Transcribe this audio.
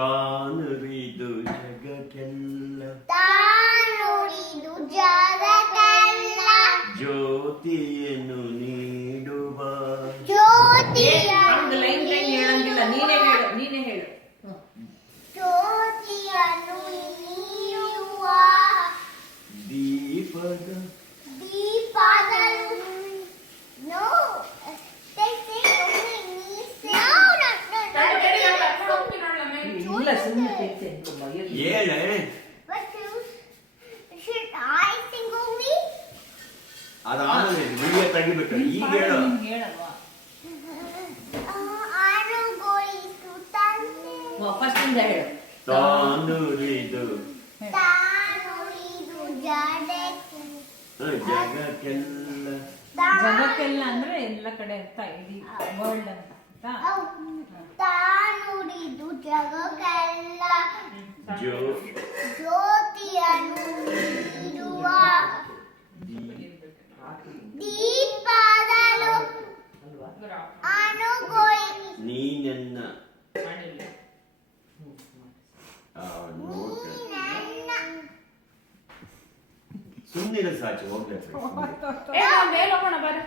ತಾನುರಿದು ಜಗಕ್ಕೆಲ್ಲ ಜ್ಯೋತಿಯನ್ನು ನೀಡುವ ಲೈನ್ ಹೇಳಂಗಿಲ್ಲ, ನೀನೇ ಹೇಳು. ಜ್ಯೋತಿಯನ್ನು ನೀಡುವ ದೀಪದ No. They say only me say. ಇಲ್ಲ ಸುಮ್ಮನೆ ಹೇಳ But should I sing only? ಅದಾದ್ಮೇಲೆ ವಿಡಿಯೋ ತೆಗಿಬೇಕು. ಈಗ ಹೇಳು. ಹೇಳಲ್ವಾ? ಆಡುಗೋಯಿತು ತಂದೆ. ಫಸ್ಟ್ ಇಂದ ಹೇಳು. ತಾನುರಿದು ಜಗಕ್ಕೆಲ್ಲ ಜಗಕ್ಕೆಲ್ಲ ಅಂದ್ರೆ ಎಲ್ಲ ಕಡೆ ಅಂತ ಇಡೀ ವರ್ಲ್ಡ್ ಅಂತ. ತಾನುರಿದು ಜಗಕ್ಕೆಲ್ಲ ಜ್ಯೋತಿಯನ್ನು ನೀಡುವ ದೀಪದಲು ಅನುಗೋಯಿ ನೀನೆನ್ನ ಸುಮ್ಮನೆ ಸಾಚು ಹೋಗ್ಬೇಕು. ಮೇಲೆ ಹೋಗೋಣ ಬರ್ರಿ.